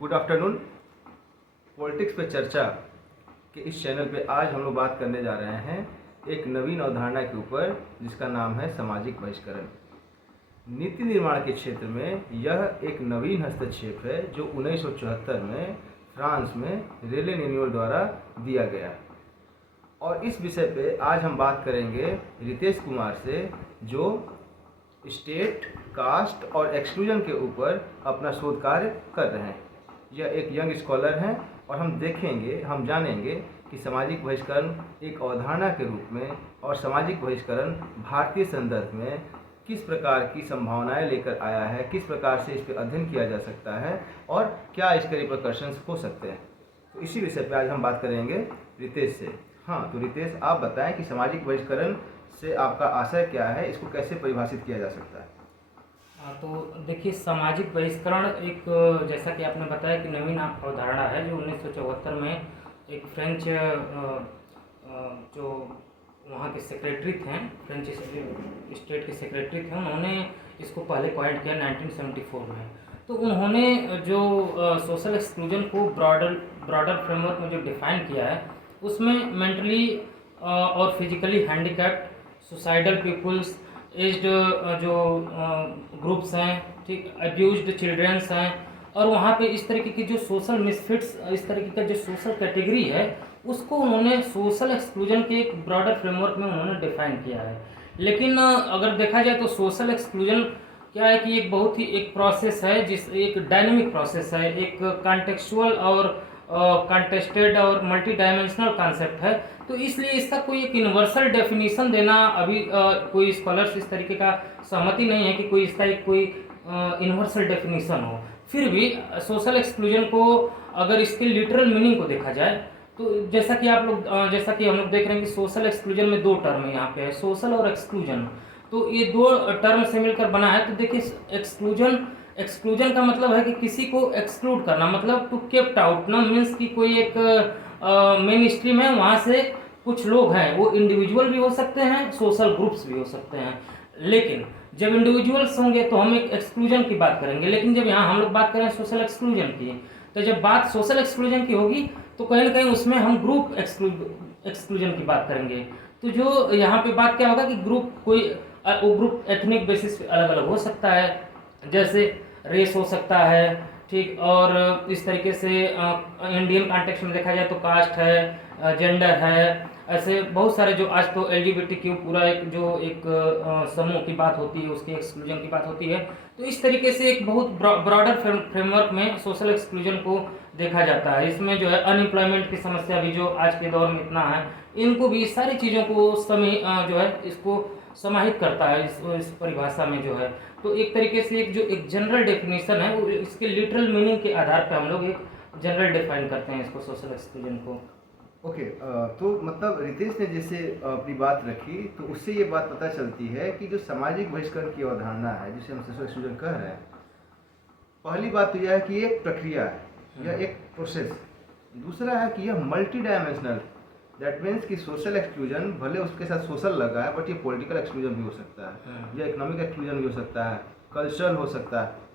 Good afternoon. Politics पे चर्चा के इस चैनल पे आज हम लोग बात करने जा रहे हैं एक नवीन अवधारणा के ऊपर जिसका नाम है सामाजिक बहिष्करण। नीति निर्माण के क्षेत्र में यह एक नवीन हस्तक्षेप है जो 1974 में फ्रांस में रेले नेन्योल द्वारा दिया गया। और इस विषय पे आज हम बात करेंगे रितेश कुमार से, जो स्टेट, कास्ट और एक्सक्लूजन के ऊपर अपना शोध कार्य कर रहे हैं। यह एक यंग स्कॉलर हैं और हम जानेंगे कि सामाजिक बहिष्करण एक अवधारणा के रूप में और सामाजिक बहिष्करण भारतीय संदर्भ में किस प्रकार की संभावनाएं लेकर आया है, किस प्रकार से इस पर अध्ययन किया जा सकता है और क्या इसके रिपरकशंस हो सकते हैं। तो इसी विषय पर आज हम बात करेंगे रितेश से। हाँ, तो रितेश आप बताएं कि सामाजिक बहिष्करण से आपका आशय क्या है, इसको कैसे परिभाषित किया जा सकता है। तो देखिए, सामाजिक बहिष्करण एक, जैसा कि आपने बताया कि नवीन अवधारणा है जो 1974 में एक फ्रेंच जो वहाँ के सेक्रेटरी थे, फ्रेंच स्टेट के सेक्रेटरी थे, उन्होंने इसको पहले कॉइंड किया 1974 में। तो उन्होंने जो सोशल एक्सक्लूजन को ब्रॉडर फ्रेमवर्क में जो डिफाइन किया है, उसमें मेंटली और physically handicapped, suicidal peoples, aged जो ग्रुप्स हैं, ठीक, अब्यूज्ड चिल्ड्रंस हैं, और वहाँ पे इस तरीके की जो सोशल मिसफिट्स, इस तरीके का जो सोशल कैटेगरी है, उसको उन्होंने सोशल एक्सक्लूजन के एक ब्रॉडर फ्रेमवर्क में उन्होंने डिफाइन किया है। लेकिन अगर देखा जाए तो सोशल एक्सक्लूजन क्या है कि एक बहुत ही एक प्रोसेस है, एक डायनेमिक प्रोसेस है, एक कॉन्टेक्चुअल और कॉन्टेस्टेड और मल्टी डायमेंशनल कॉन्सेप्ट है। तो इसलिए इसका कोई एक यूनिवर्सल डेफिनेशन देना अभी कोई स्कॉलर्स इस तरीके का सहमति नहीं है कि कोई इसका एक कोई यूनिवर्सल डेफिनेशन हो। फिर भी सोशल एक्सक्लूजन को अगर इसके लिटरल मीनिंग को देखा जाए तो जैसा कि हम लोग देख रहे हैं कि सोशल एक्सक्लूजन में दो टर्म है यहाँ पे, सोशल और एक्सक्लूजन। तो ये दो टर्म से मिलकर बना है। तो देखिए, एक्सक्लूजन का मतलब है कि किसी को एक्सक्लूड करना, मतलब टू केप्ट आउट ना, मीन्स कि कोई एक मेन स्ट्रीम है, वहाँ से कुछ लोग हैं, वो इंडिविजुअल भी हो सकते हैं, सोशल ग्रुप्स भी हो सकते हैं। लेकिन जब इंडिविजुअल्स होंगे तो हम एक एक्सक्लूजन की बात करेंगे, लेकिन जब यहाँ हम लोग बात करें सोशल एक्सक्लूजन की, तो जब बात सोशल एक्सक्लूजन की होगी तो कहीं ना कहीं उसमें हम ग्रुप एक्सक्लूजन की बात करेंगे। तो जो यहाँ पे बात क्या होगा कि वो ग्रुप एथनिक बेसिस पे अलग अलग हो सकता है, जैसे रेस हो सकता है, ठीक, और इस तरीके से इंडियन कॉन्टेक्स्ट में देखा जाए तो कास्ट है, जेंडर है, ऐसे बहुत सारे जो आज तो LGBTQ पूरा एक समूह की बात होती है, उसके एक्सक्लूजन की बात होती है। तो इस तरीके से एक बहुत ब्रॉडर फ्रेमवर्क में सोशल एक्सक्लूजन को देखा जाता है। इसमें जो है अनएम्प्लॉयमेंट की समस्या भी जो आज के दौर में इतना है, इनको भी सारी चीज़ों को जो है इसको समाहित करता है इस परिभाषा में जो है। तो एक तरीके से एक जनरल डेफिनेशन है, वो इसके लिटरल मीनिंग के आधार पर हम लोग एक जनरल डिफाइन करते हैं इसको, सोशल एक्सक्लूजन को। ओके, तो मतलब रितेश ने जैसे अपनी बात रखी, तो उससे ये बात पता चलती है कि जो सामाजिक बहिष्करण की अवधारणा है, जिसे हम सोशल एक्सक्लूजन कह रहे हैं, पहली बात तो यह है कि ये एक प्रक्रिया है, यह एक प्रोसेस। दूसरा है कि यह मल्टी डायमेंशनल, दैट मीन्स कि सोशल एक्सक्लूजन भले उसके साथ सोशल लगा है, बट ये पॉलिटिकल एक्सक्लूजन भी हो सकता है, या इकोनॉमिक एक्सक्लूजन भी हो सकता है, कल्चरल हो सकता है।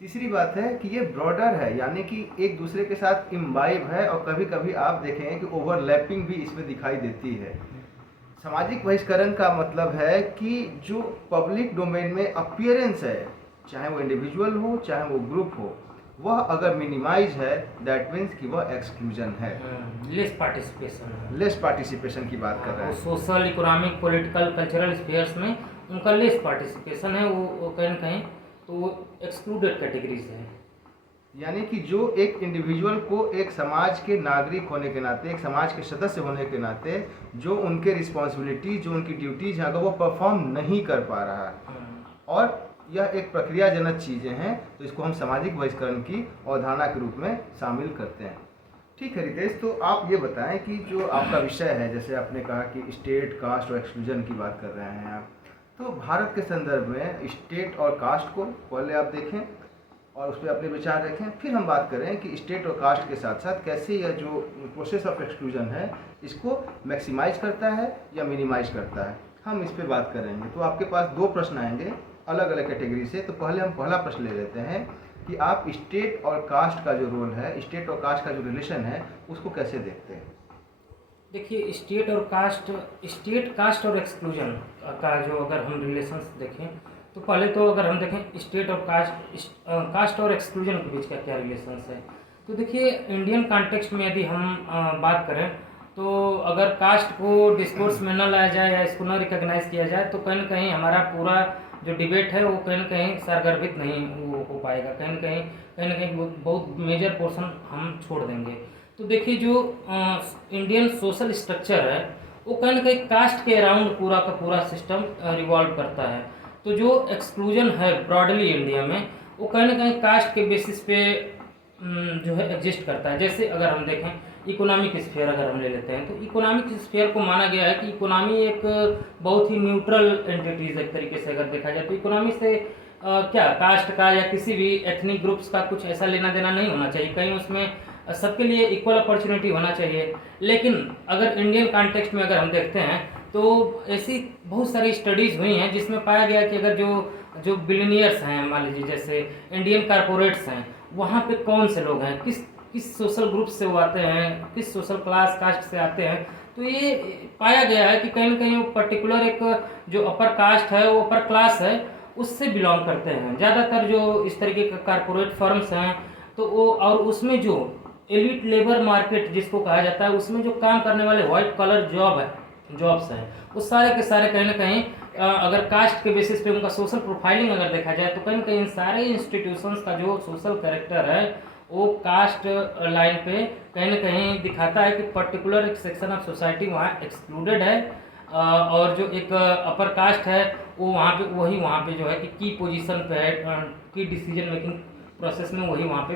तीसरी बात है कि ये ब्रॉडर है, यानी कि एक दूसरे के साथ इम्बाइब है, और कभी कभी आप देखेंगे कि ओवरलैपिंग भी इसमें दिखाई देती है। सामाजिक बहिष्करण का मतलब है कि जो पब्लिक डोमेन में अपीयरेंस है, चाहे वो इंडिविजुअल हो चाहे वो ग्रुप हो, वह अगर मिनिमाइज है, दैट मीन्स कि वह एक्सक्लूजन है, लेस पार्टिसिपेशन की बात कर रहे हैं। Social, economic, political, cultural spheres में उनका लेस पार्टिसिपेशन है, वो कहीं ना कहीं तो एक्सक्लूडेड कैटेगरीज है। यानी कि जो एक इंडिविजुअल को एक समाज के नागरिक होने के नाते, एक समाज के सदस्य होने के नाते, जो उनके रिस्पॉन्सिबिलिटी, जो उनकी ड्यूटीज हैं, अगर वो परफॉर्म नहीं कर पा रहा है और यह एक प्रक्रियाजनक चीज़ें हैं, तो इसको हम सामाजिक बहिष्करण की अवधारणा के रूप में शामिल करते हैं। ठीक है रितेश, तो आप ये बताएं कि जो आपका विषय है, जैसे आपने कहा कि स्टेट, कास्ट और एक्सक्लूजन की बात कर रहे हैं आप, तो भारत के संदर्भ में स्टेट और कास्ट को पहले आप देखें और उस पर अपने विचार रखें, फिर हम बात करें कि स्टेट और कास्ट के साथ साथ कैसे यह जो प्रोसेस ऑफ एक्सक्लूजन है, इसको मैक्सिमाइज करता है या मिनिमाइज करता है, हम इस पर बात करेंगे। तो आपके पास दो प्रश्न आएंगे अलग अलग कैटेगरी से। तो पहले हम पहला प्रश्न ले लेते हैं कि आप स्टेट और कास्ट का जो रोल है, स्टेट और कास्ट का जो रिलेशन है, उसको कैसे देखते हैं? देखिए, स्टेट कास्ट और एक्सक्लूजन का जो अगर हम रिलेशंस देखें, तो पहले तो अगर हम देखें स्टेट और कास्ट और एक्सक्लूजन के बीच का क्या रिलेशंस है, तो देखिए इंडियन कॉन्टेक्स्ट में यदि हम बात करें, तो अगर कास्ट को डिस्कोर्स में न लाया जाए या इसको न रिकॉग्नाइज किया जाए, तो कहीं ना कहीं हमारा पूरा जो डिबेट है वो कहीं ना कहीं सरगर्भित नहीं हो पाएगा। कहीं ना कहीं बहुत मेजर पोर्शन हम छोड़ देंगे। तो देखिए, जो इंडियन सोशल स्ट्रक्चर है वो कहीं ना कहीं कास्ट के अराउंड पूरा का पूरा सिस्टम रिवॉल्व करता है। तो जो एक्सक्लूजन है ब्रॉडली इंडिया में, वो कहीं ना कहीं कास्ट के बेसिस पे जो है एग्जिस्ट करता है। जैसे अगर हम देखें इकोनॉमिक स्फीयर अगर हम ले लेते हैं, तो इकोनॉमिक स्फीयर को माना गया है कि इकोनॉमी एक बहुत ही न्यूट्रल एंटिटीज एक तरीके से अगर देखा जाए, तो इकोनॉमी से क्या कास्ट का या किसी भी एथनिक ग्रुप्स का कुछ ऐसा लेना देना नहीं होना चाहिए। कहीं उसमें सबके लिए इक्वल अपॉर्चुनिटी होना चाहिए। लेकिन अगर इंडियन कॉन्टेक्स्ट में अगर हम देखते हैं, तो ऐसी बहुत सारी स्टडीज़ हुई हैं जिसमें पाया गया कि अगर जो जो बिलियनियर्स हैं, मान लीजिए जैसे इंडियन कारपोरेट्स हैं, वहाँ पे कौन से लोग हैं, किस किस सोशल ग्रुप से वो आते हैं, किस सोशल क्लास कास्ट से आते हैं, तो ये पाया गया है कि कहीं ना कहीं वो पर्टिकुलर एक जो अपर कास्ट है, वो अपर क्लास है, उससे बिलोंग करते हैं। ज़्यादातर जो इस तरीके के कारपोरेट फर्म्स हैं, तो वो और उसमें जो एलिट लेबर मार्केट जिसको कहा जाता है, उसमें जो काम करने वाले व्हाइट कॉलर जॉब्स हैं, वो सारे के सारे कहीं ना कहीं अगर कास्ट के बेसिस पे उनका सोशल प्रोफाइलिंग अगर देखा जाए, तो कहीं ना कहीं इन सारे इंस्टीट्यूशंस का जो सोशल कैरेक्टर है वो कास्ट लाइन पे कहीं ना कहीं दिखाता है कि पर्टिकुलर एक सेक्शन ऑफ सोसाइटी वहाँ एक्सक्लूडेड है, और जो एक अपर कास्ट है वो वहाँ पे जो है कि की पोजीशन पे है, की डिसीजन मेकिंग प्रोसेस में वही वहाँ पे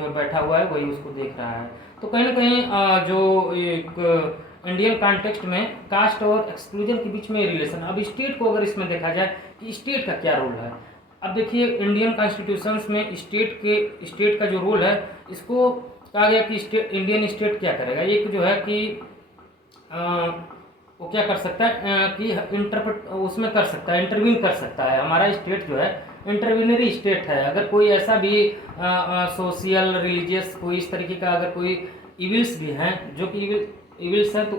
जो बैठा हुआ है, वही उसको देख रहा है। तो कहीं ना कहीं जो एक इंडियन कॉन्टेक्स्ट में कास्ट और एक्सक्लूजन के बीच में रिलेशन, अब स्टेट को अगर इसमें देखा जाए कि स्टेट का क्या रोल है। अब देखिए, इंडियन कॉन्स्टिट्यूशंस में स्टेट का जो रोल है, इसको कहा गया कि इंडियन स्टेट क्या करेगा। एक जो है कि वो क्या कर सकता है कि इंटरप्रेट उसमें कर सकता है, इंटरवीन कर सकता है। हमारा स्टेट जो है इंटरविनरी स्टेट है। अगर कोई ऐसा भी सोशल रिलीजियस कोई इस तरीके का अगर कोई इविल्स भी हैं, जो कि इविल्स हैं, तो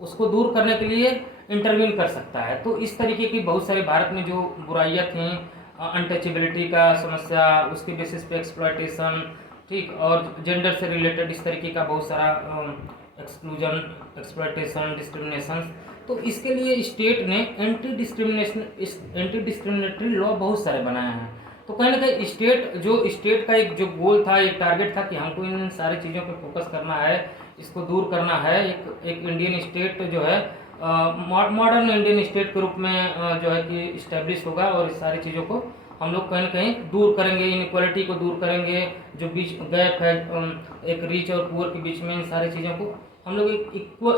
उसको दूर करने के लिए इंटरवीन कर सकता है। तो इस तरीके की बहुत सारे भारत में जो बुराइयां थी, अनटचेबिलिटी का समस्या, उसके बेसिस पे एक्सप्लॉयटेशन, ठीक, और जेंडर से रिलेटेड इस तरीके का बहुत सारा एक्सक्लूजन, एक्सप्लॉयटेशन, डिस्क्रिमिनेशन, तो इसके लिए स्टेट ने एंटी डिस्क्रिमिनेटरी लॉ बहुत सारे बनाए हैं। तो कहीं ना कहीं स्टेट का एक जो गोल था, एक टारगेट था कि हमको इन सारी चीज़ों पे फोकस करना है, इसको दूर करना है। एक इंडियन स्टेट जो है मॉडर्न इंडियन स्टेट के रूप में जो है कि इस्टेब्लिश होगा, और इस सारी चीज़ों को हम लोग कहीं ना कहीं दूर करेंगे, इनइक्वालिटी को दूर करेंगे, जो बीच गैप है एक रिच और पुअर के बीच में, इन सारी चीज़ों को हम लोग एक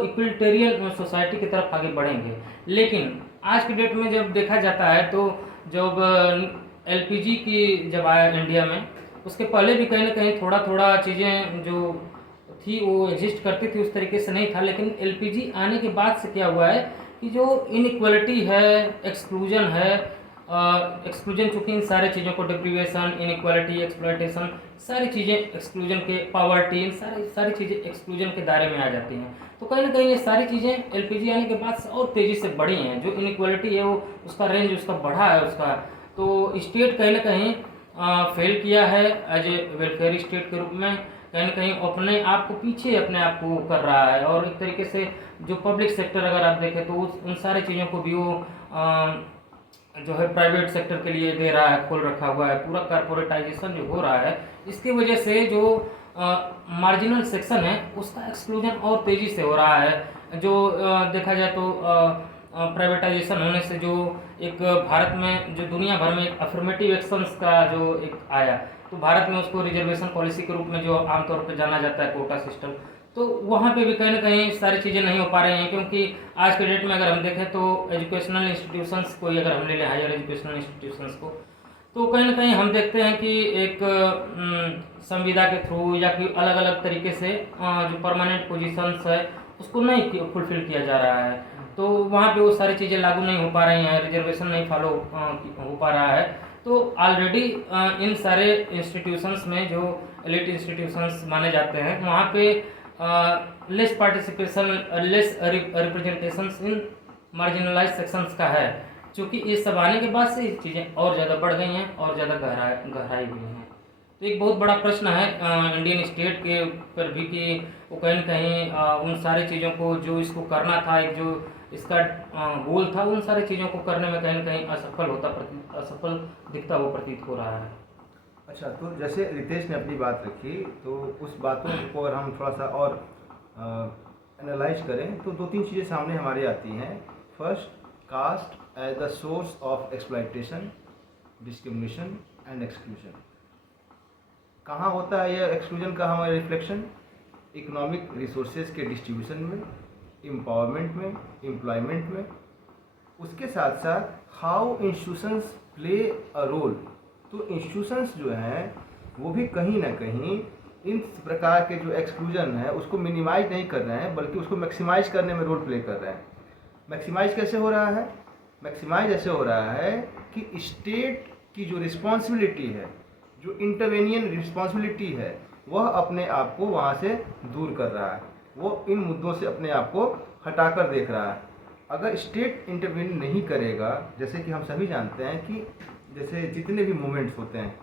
इक्वलिटेरियन सोसाइटी की तरफ आगे बढ़ेंगे। लेकिन आज के डेट में जब देखा जाता है, तो जब एलपीजी की जब आया इंडिया में, उसके पहले भी कहीं ना कहीं थोड़ा थोड़ा चीज़ें जो थी वो एग्जिस्ट करती थी, उस तरीके से नहीं था। लेकिन एलपीजी आने के बाद से क्या हुआ है कि जो इनइक्वालिटी है, एक्सक्लूजन है, एक्सक्लूजन चूँकि इन सारी चीज़ों को डिप्रीवेशन, इनइक्वालिटी, एक्सप्लॉयटेशन, सारी चीज़ें एक्सक्लूजन के, पॉवर्टी, इन सारी चीज़ें एक्सक्लूजन के दायरे में आ जाती हैं। तो कहीं ना कहीं ये सारी चीज़ें एलपीजी आने के बाद से और तेज़ी से बढ़ी हैं। जो इनइक्वालिटी है वो उसका रेंज उसका बढ़ा है उसका। तो स्टेट कहीं ना कहीं फेल किया है एज ए वेलफेयर स्टेट के रूप में, कहीं ना कहीं अपने आप को कर रहा है। और एक तरीके से जो पब्लिक सेक्टर अगर आप देखें, तो उन सारी चीज़ों को भी वो जो है प्राइवेट सेक्टर के लिए दे रहा है, खोल रखा हुआ है। पूरा कॉर्पोरेटाइजेशन जो हो रहा है, इसकी वजह से जो मार्जिनल सेक्शन है उसका एक्सक्लूजन और तेज़ी से हो रहा है। जो देखा जाए तो प्राइवेटाइजेशन होने से जो एक भारत में जो दुनिया भर में एक अफर्मेटिव एक्शंस का जो एक आया, तो भारत में उसको रिजर्वेशन पॉलिसी के रूप में जो आमतौर पर जाना जाता है, कोटा सिस्टम, तो वहाँ पे भी कहीं ना कहीं सारी चीज़ें नहीं हो पा रही हैं। क्योंकि आज के डेट में अगर हम देखें तो एजुकेशनल इंस्टीट्यूशंस कोई अगर हम ले लें, हायर एजुकेशनल इंस्टीट्यूशंस को, तो कहीं ना कहीं हम देखते हैं कि एक संविदा के थ्रू या कि अलग अलग तरीके से जो परमानेंट पोजीशंस है उसको नहीं फुलफिल किया जा रहा है। तो वहाँ पे वो सारी चीज़ें लागू नहीं हो पा रही हैं, रिजर्वेशन नहीं फॉलो हो पा रहा है। तो ऑलरेडी इन सारे इंस्टीट्यूशंस में जो एलिट इंस्टीट्यूशंस माने जाते हैं वहाँ पे लेस पार्टिसिपेशन, लेस रिप्रेजेंटेशंस इन मार्जिनलाइज सेक्शंस का है, क्योंकि ये सब आने के बाद से ये चीज़ें और ज़्यादा बढ़ गई हैं और ज़्यादा गहराई हुई हैं। तो एक बहुत बड़ा प्रश्न है इंडियन स्टेट के ऊपर भी कि वो कहीं न कहीं उन सारी चीज़ों को जो इसको करना था, एक जो इसका गोल था, उन सारी चीज़ों को करने में कहीं न कहीं असफल दिखता हुआ प्रतीत हो रहा है। अच्छा, तो जैसे रितेश ने अपनी बात रखी, तो उस बातों को अगर हम थोड़ा सा और एनालाइज करें तो दो तीन चीज़ें सामने हमारे आती हैं। First, caste as the source of exploitation, discrimination and exclusion. कहाँ होता है यह एक्सक्लूजन का हमारा रिफ्लेक्शन? इकोनॉमिक रिसोर्सेज के डिस्ट्रीब्यूशन में, एम्पावरमेंट में, एम्प्लॉयमेंट में। उसके साथ साथ how institutions play a role. तो इंस्टीट्यूशंस जो हैं वो भी कहीं ना कहीं इन प्रकार के जो एक्सक्लूजन है उसको मिनिमाइज नहीं कर रहे हैं, बल्कि उसको मैक्सिमाइज करने में रोल प्ले कर रहे हैं। मैक्सिमाइज कैसे हो रहा है? मैक्सिमाइज ऐसे हो रहा है कि स्टेट की जो रिस्पॉन्सिबिलिटी है, जो इंटरवेनियन रिस्पॉन्सिबिलिटी है, वह अपने आप को वहाँ से दूर कर रहा है। वो इन मुद्दों से अपने आप को हटाकर देख रहा है। अगर स्टेट इंटरवेन नहीं करेगा, जैसे कि हम सभी जानते हैं कि जैसे जितने भी मूवमेंट्स होते हैं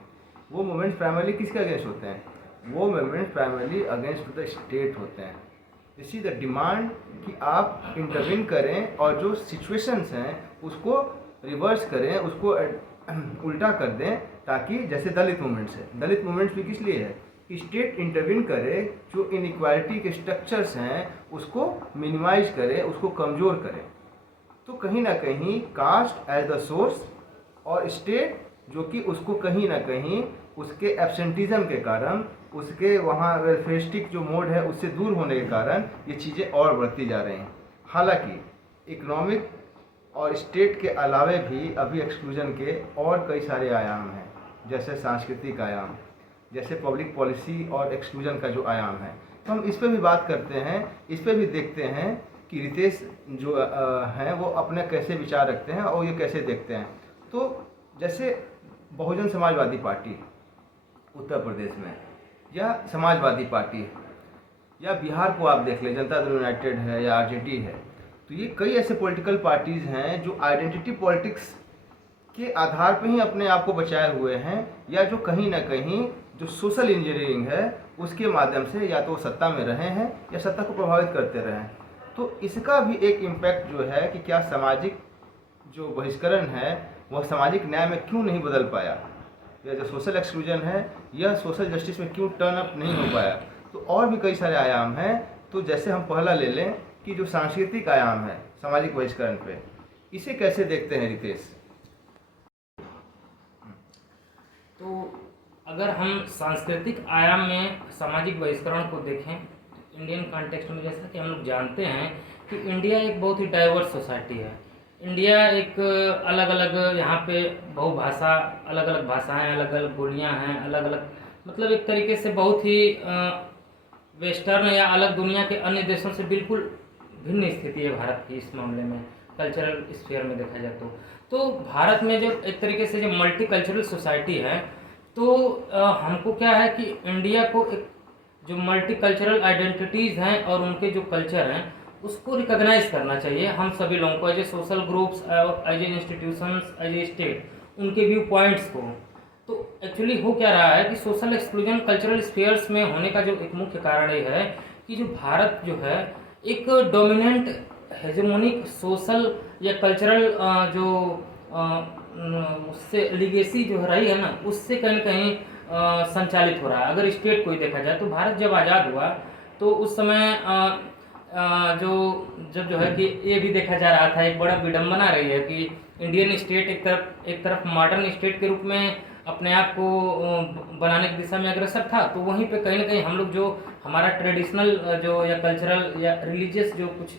वो मूवमेंट्स प्राइमरली किसके अगेंस्ट होते हैं? वो movements primarily against the state होते हैं। इसी द डिमांड कि आप इंटरवेन करें और जो सिचुएशंस हैं उसको रिवर्स करें, उसको उल्टा कर दें, ताकि जैसे दलित मूवमेंट्स है, दलित मूवमेंट्स भी किस लिए है? स्टेट इंटरवेन करे, जो इनइक्वालिटी के स्ट्रक्चर्स हैं उसको मिनिमाइज करे, उसको कमज़ोर करे। तो कहीं ना कहीं कास्ट एज द सोर्स और स्टेट जो कि उसको कहीं ना कहीं उसके एब्सेंटिज्म के कारण, उसके वहाँ वेलफेयरिस्टिक जो मोड है उससे दूर होने के कारण ये चीज़ें और बढ़ती जा रही हैं। हालांकि इकोनॉमिक और स्टेट के अलावे भी अभी एक्सक्लूजन के और कई सारे आयाम हैं, जैसे सांस्कृतिक आयाम, जैसे पब्लिक पॉलिसी और एक्सक्लूजन का जो आयाम है। तो हम इस पर भी बात करते हैं, इस पर भी देखते हैं कि रितेश जो हैं वो अपने कैसे विचार रखते हैं और ये कैसे देखते हैं। तो जैसे बहुजन समाजवादी पार्टी उत्तर प्रदेश में, या समाजवादी पार्टी, या बिहार को आप देख लें, जनता दल यूनाइटेड है या आरजेडी है, तो ये कई ऐसे पॉलिटिकल पार्टीज़ हैं जो आइडेंटिटी पॉलिटिक्स के आधार पर ही अपने आप को बचाए हुए हैं, या जो कहीं ना कहीं जो सोशल इंजीनियरिंग है उसके माध्यम से या तो सत्ता में रहे हैं या सत्ता को प्रभावित करते रहे हैं। तो इसका भी एक इम्पैक्ट जो है कि क्या सामाजिक जो बहिष्करण है वह सामाजिक न्याय में क्यों नहीं बदल पाया, या जो सोशल एक्सक्लूजन है यह सोशल जस्टिस में क्यों टर्न अप नहीं हो पाया। तो और भी कई सारे आयाम हैं। तो जैसे हम पहला ले लें कि जो सांस्कृतिक आयाम है सामाजिक बहिष्करण पे, इसे कैसे देखते हैं रितेश? तो अगर हम सांस्कृतिक आयाम में सामाजिक बहिष्करण को देखें, इंडियन कॉन्टेक्स्ट में जैसा कि हम लोग जानते हैं कि इंडिया एक बहुत ही डाइवर्स सोसाइटी है। इंडिया एक अलग अलग यहाँ पे बहुभाषा, अलग अलग भाषाएं, अलग अलग बोलियाँ हैं, अलग अलग, मतलब एक तरीके से बहुत ही वेस्टर्न या अलग दुनिया के अन्य देशों से बिल्कुल भिन्न स्थिति है भारत की इस मामले में, कल्चरल स्फीयर में देखा जाए तो भारत में जो एक तरीके से जो मल्टी कल्चरल सोसाइटी है, तो हमको क्या है कि इंडिया को एक जो मल्टी कल्चरल आइडेंटिटीज़ हैं और उनके जो कल्चर हैं उसको रिकॉग्नाइज करना चाहिए हम सभी लोगों को, as a social groups, as a institutions, as a state, उनके व्यू पॉइंट्स को। तो एक्चुअली हो क्या रहा है कि सोशल एक्सक्लूजन कल्चरल स्फीयर्स में होने का जो एक मुख्य कारण ये है कि जो भारत जो है एक डोमिनेंट हेजेमोनिक सोशल या कल्चरल जो उससे लिगेसी जो रही है ना, उससे कहीं न कहीं संचालित हो रहा है। अगर स्टेट को ही देखा जाए तो भारत जब आज़ाद हुआ तो उस समय जो है कि ये भी देखा जा रहा था, एक बड़ा विडंबना रही है कि इंडियन स्टेट एक तरफ मॉडर्न स्टेट के रूप में अपने आप को बनाने की दिशा में अग्रसर था, तो वहीं पे कहीं ना कहीं हम लोग जो हमारा ट्रेडिशनल जो या कल्चरल या रिलीजियस जो कुछ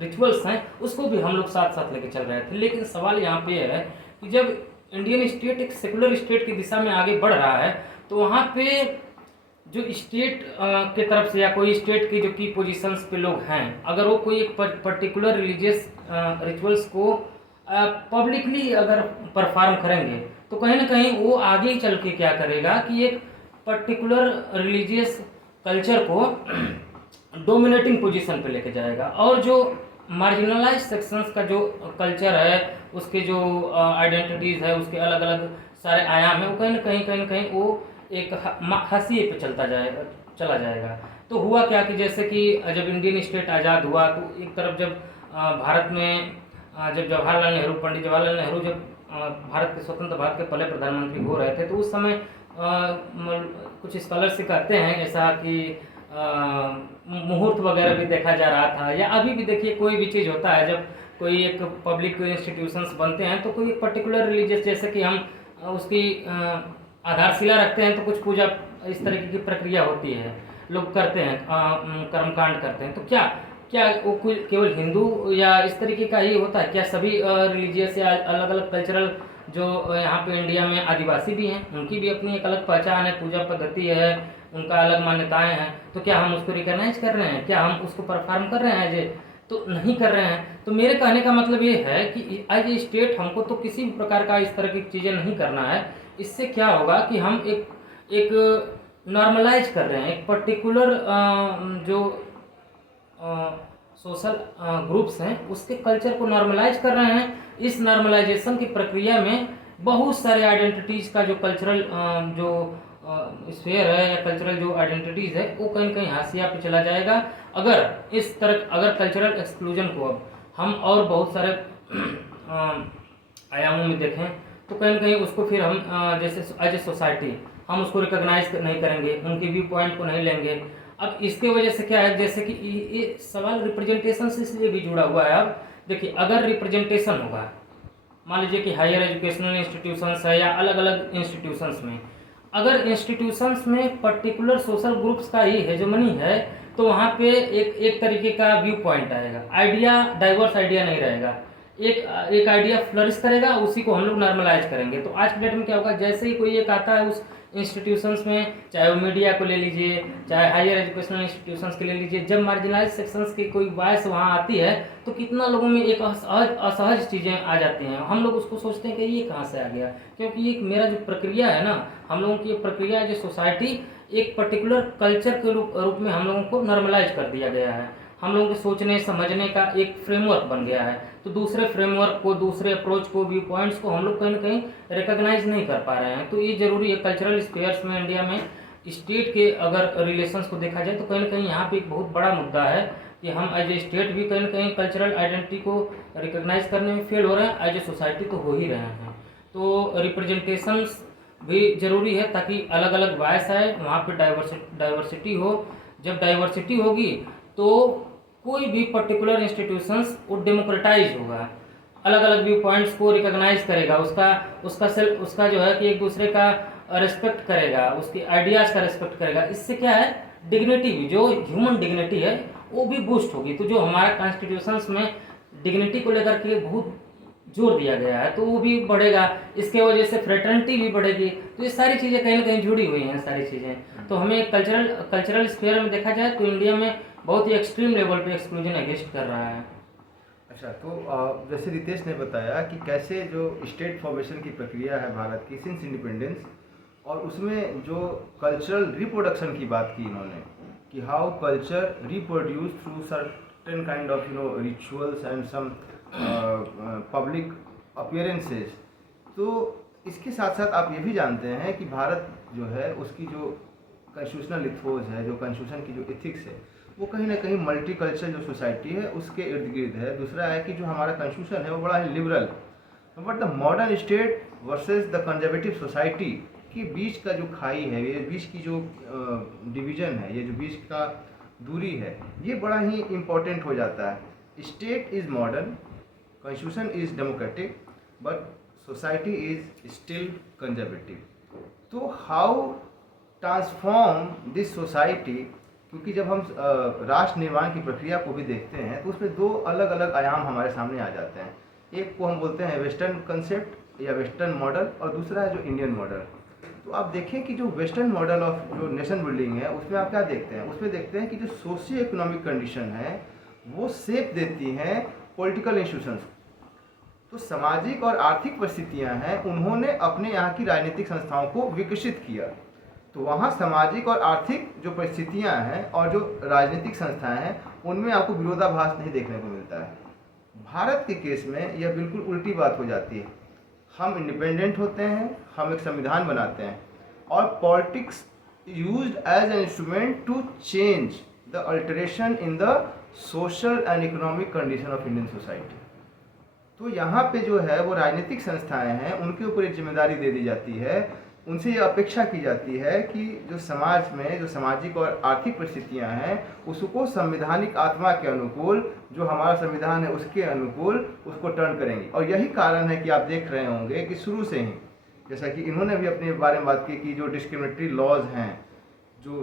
रिचुअल्स हैं उसको भी हम लोग साथ साथ लेके चल रहे थे। लेकिन सवाल यहाँ पे है कि जब इंडियन स्टेट एक सेकुलर स्टेट की दिशा में आगे बढ़ रहा है तो वहाँ पे जो स्टेट के तरफ से या कोई स्टेट की जो की पोजीशंस पे लोग हैं, अगर वो कोई एक पर्टिकुलर रिलीजियस रिचुअल्स को पब्लिकली अगर परफॉर्म करेंगे तो कहीं ना कहीं वो आगे चल के क्या करेगा कि एक पर्टिकुलर रिलीजियस कल्चर को डोमिनेटिंग पोजीशन पे लेके जाएगा, और जो मार्जिनलाइज सेक्शंस का जो कल्चर है, उसके जो आइडेंटिटीज़ है, उसके अलग अलग सारे आयाम है, वो कहीं ना कहीं वो एक हाशिए पे चला जाएगा। तो हुआ क्या कि जैसे कि जब इंडियन स्टेट आज़ाद हुआ तो एक तरफ जब भारत में जब पंडित जवाहरलाल नेहरू जब भारत के स्वतंत्र भारत के पहले प्रधानमंत्री हो रहे थे, तो उस समय कुछ स्कॉलर से कहते हैं ऐसा कि मुहूर्त वगैरह भी देखा जा रहा था, या अभी भी देखिए कोई भी चीज़ होता है, जब कोई एक पब्लिक इंस्टीट्यूशंस बनते हैं तो कोई पर्टिकुलर रिलीजियस, जैसे कि हम उसकी आधारशिला रखते हैं तो कुछ पूजा इस तरीके की प्रक्रिया होती है, लोग करते हैं, कर्मकांड करते हैं। तो क्या क्या वो कोई केवल हिंदू या इस तरीके का ही होता है? क्या सभी रिलीजियस या अलग अलग कल्चरल जो यहाँ पे इंडिया में आदिवासी भी हैं, उनकी भी अपनी एक अलग पहचान है, पूजा पद्धति है, उनका अलग मान्यताएं हैं, तो क्या हम उसको रिकॉग्नाइज कर रहे हैं? क्या हम उसको परफॉर्म कर रहे हैं एज ए? तो नहीं कर रहे हैं। तो मेरे कहने का मतलब ये है कि एज ए स्टेट हमको तो किसी भी प्रकार का इस तरह की चीज़ें नहीं करना है। इससे क्या होगा कि हम एक नॉर्मलाइज कर रहे हैं, एक पर्टिकुलर जो सोशल ग्रुप्स हैं उसके कल्चर को नॉर्मलाइज कर रहे हैं। इस नॉर्मलाइजेशन की प्रक्रिया में बहुत सारे आइडेंटिटीज़ का जो कल्चरल जो स्फेयर है या कल्चरल जो आइडेंटिटीज़ है वो कहीं कहीं हाशिया पे चला जाएगा। अगर कल्चरल एक्सक्लूजन को अब हम और बहुत सारे आयामों में देखें तो कहीं ना कहीं उसको फिर हम जैसे एज ए सोसाइटी हम उसको रिकॉग्नाइज नहीं करेंगे, उनके व्यू पॉइंट को नहीं लेंगे। अब इसके वजह से क्या है, जैसे कि ये सवाल रिप्रेजेंटेशन से इसलिए भी जुड़ा हुआ है। अब देखिए, अगर रिप्रेजेंटेशन होगा, मान लीजिए कि हायर एजुकेशनल इंस्टीट्यूशंस है या अलग अलग इंस्टीट्यूशंस में, अगर इंस्टीट्यूशंस में पर्टिकुलर सोशल ग्रुप्स का ही हेजेमनी है तो वहाँ पे एक तरीके का व्यू पॉइंट आएगा, आइडिया डाइवर्स आइडिया नहीं रहेगा, एक आइडिया फ्लरिश करेगा, उसी को हम लोग नॉर्मलाइज करेंगे। तो आज के डेट में क्या होगा, जैसे ही कोई एक आता है उस इंस्टीट्यूशंस में, चाहे वो मीडिया को ले लीजिए, चाहे हायर एजुकेशनल इंस्टीट्यूशंस के ले लीजिए, जब मार्जिनलाइज सेक्शंस की कोई वॉइस वहाँ आती है तो कितना लोगों में एक असहज चीज़ें आ जाती हैं। हम लोग उसको सोचते हैं कि ये कहाँ से आ गया, क्योंकि ये मेरा जो प्रक्रिया है ना, हम लोगों की प्रक्रिया जो सोसाइटी एक पर्टिकुलर कल्चर के रूप में हम लोगों को नॉर्मलाइज कर दिया गया है, हम लोगों के सोचने समझने का एक फ्रेमवर्क बन गया है। तो दूसरे फ्रेमवर्क को, दूसरे अप्रोच को, व्यू पॉइंट्स को हम लोग कहीं ना कहीं रिकॉग्नाइज नहीं कर पा रहे हैं। तो ये जरूरी है कल्चरल स्पेयर्स में इंडिया में स्टेट के अगर रिलेशंस को देखा जाए तो कहीं ना कहीं यहाँ पे एक बहुत बड़ा मुद्दा है कि हम एज ए स्टेट भी कहीं ना कहीं कल्चरल आइडेंटिटी को रिकॉग्नाइज करने में फेल हो रहे हैं, एज ए सोसाइटी तो हो ही रहे हैं। तो रिप्रेजेंटेशंस भी जरूरी है ताकि अलग अलग वॉइस आए, वहाँ पे डाइवर्सिटी हो। जब डाइवर्सिटी होगी तो कोई भी पर्टिकुलर इंस्टीट्यूशंस वो डेमोक्रेटाइज होगा, अलग अलग व्यू पॉइंट्स को रिकॉग्नाइज करेगा, उसका जो है कि एक दूसरे का रिस्पेक्ट करेगा, उसके आइडियाज़ का रिस्पेक्ट करेगा। इससे क्या है, डिग्निटी भी, जो ह्यूमन डिग्निटी है वो भी बूस्ट होगी। तो जो हमारा कॉन्स्टिट्यूशंस में डिग्निटी को लेकर के बहुत जोर दिया गया है तो वो भी बढ़ेगा, इसके वजह से फ्रेटर्निटी भी बढ़ेगी। तो ये सारी चीज़ें कहीं ना कहीं जुड़ी हुई हैं सारी चीज़ें। तो हमें कल्चरल स्फीयर में देखा जाए तो इंडिया में बहुत ही एक्सट्रीम लेवल पे एक्सक्लूजन एग्जिस्ट कर रहा है। अच्छा, तो जैसे रितेश ने बताया कि कैसे जो स्टेट फॉर्मेशन की प्रक्रिया है भारत की सिंस इंडिपेंडेंस, और उसमें जो कल्चरल रिप्रोडक्शन की बात की इन्होंने, कि how culture reproduce through certain kind of rituals and some public appearances. तो इसके साथ साथ आप ये भी जानते हैं कि भारत जो है उसकी जो कॉन्स्टिट्यूशनल इथोस है, जो कॉन्स्टिट्यूशन की जो एथिक्स है, वो कहीं ना कहीं मल्टी कल्चरल जो सोसाइटी है उसके इर्द गिर्द है। दूसरा है कि जो हमारा कॉन्स्टिट्यूशन है वो बड़ा ही liberal, but the modern state versus the conservative society के बीच का जो खाई है, ये बीच की जो डिवीज़न है, ये जो बीच का दूरी है, ये बड़ा ही इम्पोर्टेंट हो जाता है। State is modern, constitution is democratic, but society is still conservative. तो हाउ ट्रांसफॉर्म दिस सोसाइटी, क्योंकि जब हम राष्ट्र निर्माण की प्रक्रिया को भी देखते हैं तो उसमें दो अलग अलग आयाम हमारे सामने आ जाते हैं। एक को हम बोलते हैं वेस्टर्न कंसेप्ट या वेस्टर्न मॉडल, और दूसरा है जो इंडियन मॉडल। तो आप देखें कि जो वेस्टर्न मॉडल ऑफ जो नेशन बिल्डिंग है उसमें आप क्या देखते हैं, उसमें देखते हैं कि जो सोशियो इकोनॉमिक कंडीशन है वो शेप देती हैं पॉलिटिकल इंस्टीट्यूशंस। तो सामाजिक और आर्थिक परिस्थितियां हैं, उन्होंने अपने यहाँ की राजनीतिक संस्थाओं को विकसित किया। तो वहाँ सामाजिक और आर्थिक जो परिस्थितियां हैं और जो राजनीतिक संस्थाएं हैं, उनमें आपको विरोधाभास नहीं देखने को मिलता है। भारत के केस में यह बिल्कुल उल्टी बात हो जाती है। हम इंडिपेंडेंट होते हैं, हम एक संविधान बनाते हैं, और politics used as an instrument to change the alteration in the social and economic condition of Indian society. तो यहाँ पे जो है वो राजनीतिक संस्थाएं हैं, उनके ऊपर एक जिम्मेदारी दे दी जाती है, उनसे ये अपेक्षा की जाती है कि जो समाज में जो सामाजिक और आर्थिक परिस्थितियां हैं, उसको संवैधानिक आत्मा के अनुकूल, जो हमारा संविधान है उसके अनुकूल उसको टर्न करेंगे। और यही कारण है कि आप देख रहे होंगे कि शुरू से ही, जैसा कि इन्होंने भी अपने बारे में बात की, कि जो डिस्क्रिमिनेटरी लॉज हैं जो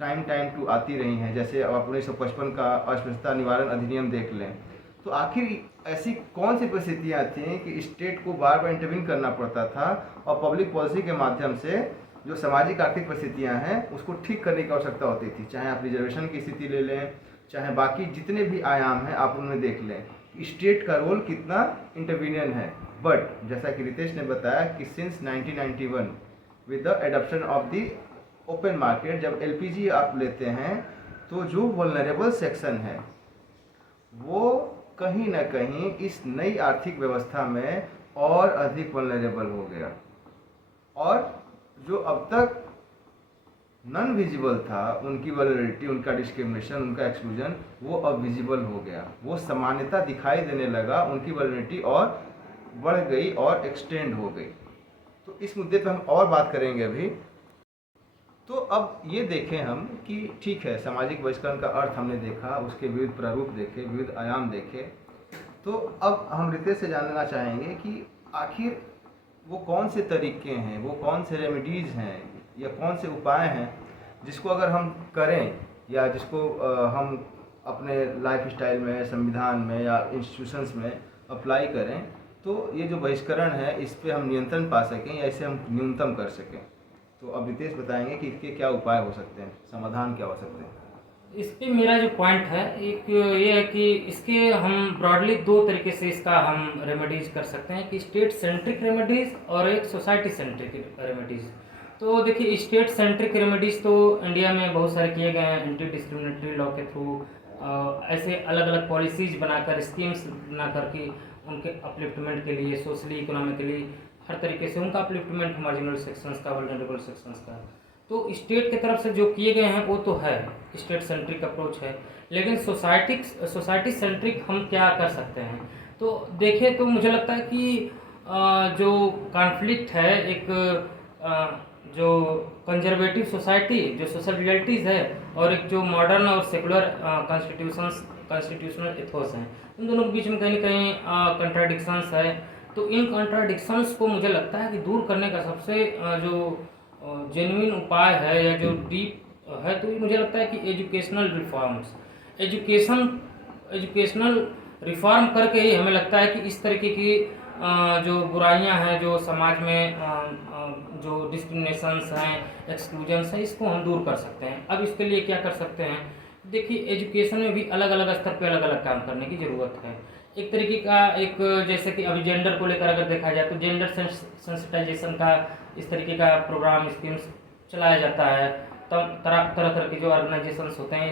टाइम टू आती रही हैं, जैसे आप 1955 का अस्पृश्यता निवारण अधिनियम देख लें, तो आखिर ऐसी कौन सी परिस्थितियाँ थीं कि स्टेट को बार बार इंटरवीन करना पड़ता था और पब्लिक पॉलिसी के माध्यम से जो सामाजिक आर्थिक परिस्थितियाँ हैं उसको ठीक करने की आवश्यकता होती थी। चाहे आप रिजर्वेशन की स्थिति ले लें, चाहे बाकी जितने भी आयाम हैं आप उनमें देख लें कि स्टेट का रोल कितना इंटरवीनियन है। बट जैसा कि रितेश ने बताया कि since 1991 with the adoption of the open market, जब एलपीजी आप लेते हैं तो जो वल्नरेबल सेक्शन है वो कहीं ना कहीं इस नई आर्थिक व्यवस्था में और अधिक वल्नरेबल हो गया, और जो अब तक नॉन विजिबल था उनकी वल्नरेबिलिटी, उनका डिस्क्रिमिनेशन, उनका एक्सक्लूजन, वो अब विजिबल हो गया, वो सामान्यता दिखाई देने लगा, उनकी वल्नरेबिलिटी और बढ़ गई और एक्सटेंड हो गई। तो इस मुद्दे पे हम और बात करेंगे अभी। तो अब ये देखें हम कि ठीक है, सामाजिक बहिष्करण का अर्थ हमने देखा, उसके विविध प्रारूप देखे, विविध आयाम देखे। तो अब हम रितेश से जानना चाहेंगे कि आखिर वो कौन से तरीके हैं, वो कौन से रेमेडीज़ हैं या कौन से उपाय हैं जिसको अगर हम करें या जिसको हम अपने लाइफ स्टाइल में, संविधान में या इंस्टीट्यूशंस में अप्लाई करें, तो ये जो बहिष्करण है इस पे हम नियंत्रण पा सकें या इसे हम न्यूनतम कर सकें। तो अब रितेश बताएंगे कि इसके क्या उपाय हो सकते हैं, समाधान क्या हो सकते हैं। इस पे मेरा जो पॉइंट है, एक ये है कि इसके हम ब्रॉडली दो तरीके से इसका हम रेमेडीज कर सकते हैं, कि स्टेट सेंट्रिक रेमेडीज और एक सोसाइटी सेंट्रिक रेमेडीज। तो देखिए, स्टेट सेंट्रिक रेमेडीज तो इंडिया में बहुत सारे किए गए हैं, एंटी डिस्क्रिमिनेटरी लॉ के थ्रू ऐसे अलग अलग पॉलिसीज बनाकर, स्कीम्स बना करके उनके अपलिफ्टमेंट के लिए, सोशली इकोनॉमिकली हर तरीके से उनका अपलिफ्टमेंट, मार्जिनल सेक्शंस का, वल्नरेबल सेक्शंस का। तो स्टेट की तरफ से जो किए गए हैं वो तो है, स्टेट सेंट्रिक अप्रोच है। लेकिन सोसाइटी सेंट्रिक हम क्या कर सकते हैं? तो देखें तो मुझे लगता है कि जो कॉन्फ्लिक्ट है, एक जो कंजर्वेटिव सोसाइटी, जो सोशल रियलिटीज़ है, और एक जो मॉडर्न और सेकुलर कॉन्स्टिट्यूशनल एथोस हैं, उन दोनों के बीच में कहीं ना कहीं कंट्राडिक्शंस है। तो इन कंट्राडिक्शंस को मुझे लगता है कि दूर करने का सबसे जो जेन्युइन उपाय है या जो डीप है, तो ये मुझे लगता है कि एजुकेशनल रिफॉर्म्स, एजुकेशनल रिफॉर्म करके ही हमें लगता है कि इस तरीके की जो बुराइयां हैं, जो समाज में जो डिस्क्रिमिनेशंस हैं, एक्सक्लूजन्स हैं, इसको हम दूर कर सकते हैं। अब इसके लिए क्या कर सकते हैं? देखिए, एजुकेशन में भी अलग अलग स्तर पे अलग अलग काम करने की ज़रूरत है। एक तरीके का, एक जैसे कि अभी जेंडर को लेकर अगर देखा जाए तो जेंडर सेंसिटाइजेशन का इस तरीके का प्रोग्राम, स्कीम्स चलाया जाता है। तब तरह तरह के जो ऑर्गेनाइजेशंस होते हैं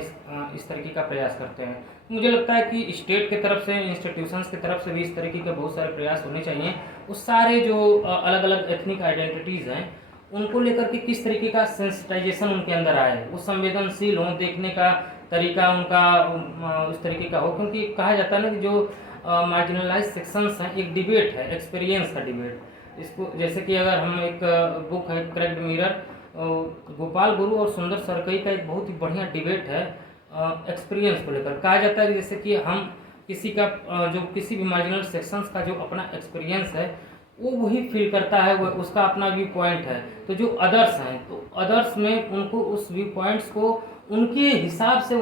इस तरीके का प्रयास करते हैं। मुझे लगता है कि स्टेट की तरफ से, इंस्टीट्यूशंस की तरफ से भी इस तरीके के बहुत सारे प्रयास होने चाहिए। उस सारे जो अलग अलग एथनिक आइडेंटिटीज़ हैं उनको लेकर के किस तरीके का सेंसिटाइजेशन उनके अंदर आए, वो संवेदनशील हों, देखने का तरीका उनका उस तरीके का हो। क्योंकि कहा जाता है ना कि जो मार्जिनलाइज सेक्शंस हैं, एक डिबेट है, एक्सपीरियंस का डिबेट। इसको जैसे कि अगर हम एक बुक है क्रैक्ड मिरर, गोपाल गुरु और सुंदर सरकई का एक बहुत ही बढ़िया डिबेट है एक्सपीरियंस को लेकर। कहा जाता है कि जैसे कि हम किसी का जो किसी भी मार्जिनल सेक्शंस का जो अपना एक्सपीरियंस है वो वही फील करता है, वो उसका अपना व्यू पॉइंट है। तो जो अदर्स हैं, तो अदर्स में उनको उस व्यू पॉइंट्स को उनके हिसाब से,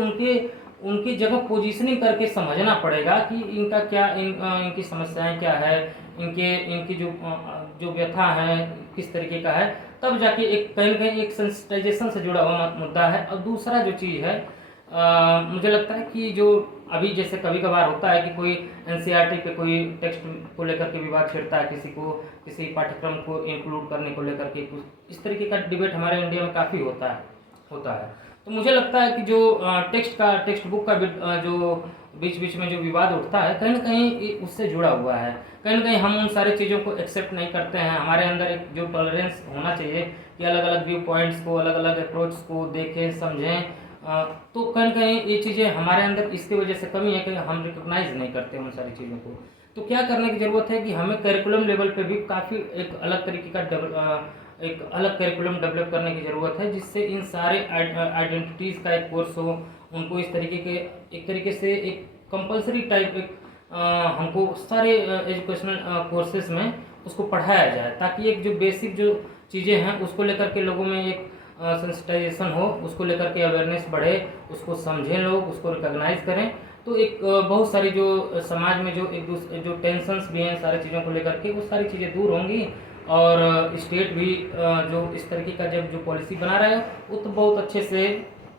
उनकी जगह पोजीशनिंग करके समझना पड़ेगा कि इनका क्या, इनकी समस्याएं क्या है, इनकी जो व्यथा है किस तरीके का है। तब जाके एक कहीं न कहीं एक सेंसिटाइजेशन से जुड़ा हुआ मुद्दा है। और दूसरा जो चीज़ है, मुझे लगता है कि जो अभी जैसे कभी कभार होता है कि कोई एनसीईआरटी पे कोई टेक्स्ट को लेकर के विवाद छिड़ता है, किसी पाठ्यक्रम को इंक्लूड करने को लेकर के, कुछ इस तरीके का डिबेट हमारे इंडिया में काफ़ी होता है। तो मुझे लगता है कि जो टेक्स्ट बुक का जो बीच बीच में जो विवाद उठता है, कहीं ना कहीं उससे जुड़ा हुआ है। कहीं ना कहीं हम उन सारी चीज़ों को एक्सेप्ट नहीं करते हैं। हमारे अंदर एक जो टॉलरेंस होना चाहिए कि अलग अलग व्यू पॉइंट्स को, अलग अलग अप्रोच को देखें, समझें, तो कहीं ना कहीं ये चीज़ें हमारे अंदर इसकी वजह से कमी है कि हम रिकॉग्नाइज नहीं करते उन सारी चीज़ों को। तो क्या करने की ज़रूरत है कि हमें करिकुलम लेवल पे भी काफ़ी एक अलग तरीके का एक अलग करिकुलम डेवलप करने की ज़रूरत है, जिससे इन सारे आइडेंटिटीज़ का एक कोर्स हो, उनको इस तरीके के एक तरीके से एक कंपलसरी टाइप हमको सारे एजुकेशनल कोर्सेज में उसको पढ़ाया जाए, ताकि एक जो बेसिक जो चीज़ें हैं उसको लेकर के लोगों में एक सेंसिटाइजेशन हो, उसको लेकर के अवेयरनेस बढ़े, उसको समझें लोग, उसको रिकॉग्नाइज करें। तो एक बहुत सारी जो समाज में जो एक दूसरे जो टेंशन्स भी हैं सारी चीज़ों को लेकर के, वो सारी चीज़ें दूर होंगी। और स्टेट भी जो इस तरीके का जब जो पॉलिसी बना रहा है वो तो बहुत अच्छे से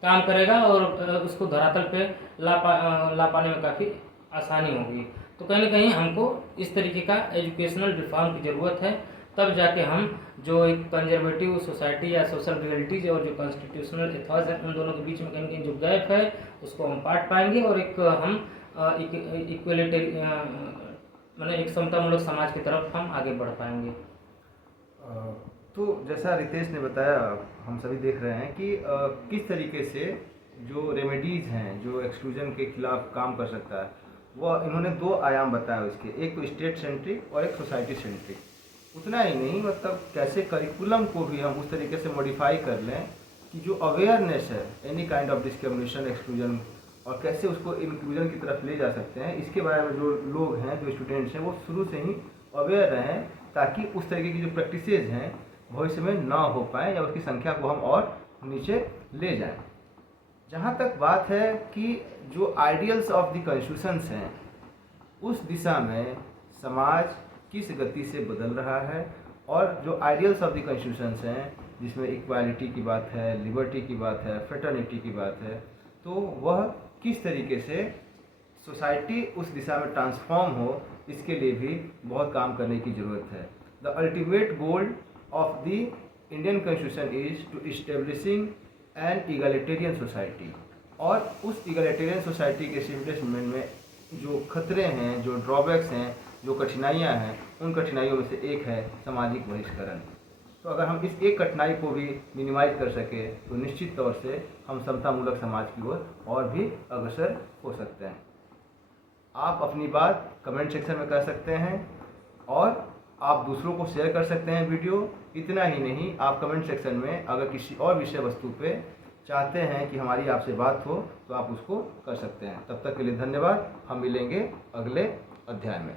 काम करेगा और उसको धरातल पे ला पाने में काफ़ी आसानी होगी। तो कहीं ना कहीं हमको इस तरीके का एजुकेशनल रिफॉर्म की ज़रूरत है, तब जाके हम जो एक कंजर्वेटिव सोसाइटी या सोशल रियलिटीज और जो कॉन्स्टिट्यूशनल एथॉस है उन दोनों के बीच में कहीं कहीं जो गैप है उसको हम पाट पाएंगे और एक हम इक्वलिटी मतलब एक समतामूलक समाज की तरफ हम आगे बढ़ पाएंगे। तो जैसा रितेश ने बताया, हम सभी देख रहे हैं कि किस तरीके से जो रेमेडीज़ हैं जो एक्सक्लूजन के खिलाफ काम कर सकता है, वह इन्होंने दो आयाम बताया उसके, एक तो स्टेट सेंट्रिक और एक सोसाइटी सेंट्रिक। उतना ही नहीं, मतलब कैसे करिकुलम को भी हम उस तरीके से मॉडिफाई कर लें कि जो अवेयरनेस है any kind of discrimination, exclusion, और कैसे उसको इंक्लूजन की तरफ ले जा सकते हैं, इसके बारे में जो लोग हैं, जो स्टूडेंट्स हैं, वो शुरू से ही अवेयर रहें, ताकि उस तरीके की जो प्रैक्टिसेज हैं भविष्य में ना हो पाए या उसकी संख्या को हम और नीचे ले जाएं। जहाँ तक बात है कि जो आइडियल्स ऑफ द कॉन्स्टिट्यूशंस हैं, उस दिशा में समाज किस गति से बदल रहा है, और जो आइडियल्स ऑफ द कॉन्स्टिट्यूशंस हैं जिसमें इक्वालिटी की बात है, लिबर्टी की बात है, फ्रेटर्निटी की बात है, तो वह किस तरीके से सोसाइटी उस दिशा में ट्रांसफॉर्म हो, इसके लिए भी बहुत काम करने की ज़रूरत है। The ultimate goal of the Indian constitution is to establishing an egalitarian society. और उस इगलिटेरियन सोसाइटी के इस्टेब्लिशमेंट में जो खतरे हैं, जो ड्रॉबैक्स हैं, जो कठिनाइयाँ हैं, उन कठिनाइयों में से एक है सामाजिक बहिष्करण। तो अगर हम इस एक कठिनाई को भी मिनिमाइज कर सके तो निश्चित तौर से हम समतामूलक समाज की ओर और भी अग्रसर हो सकते हैं। आप अपनी बात कमेंट सेक्शन में कर सकते हैं और आप दूसरों को शेयर कर सकते हैं वीडियो। इतना ही नहीं, आप कमेंट सेक्शन में अगर किसी और विषय वस्तु पे चाहते हैं कि हमारी आपसे बात हो तो आप उसको कर सकते हैं। तब तक के लिए धन्यवाद। हम मिलेंगे अगले अध्याय में।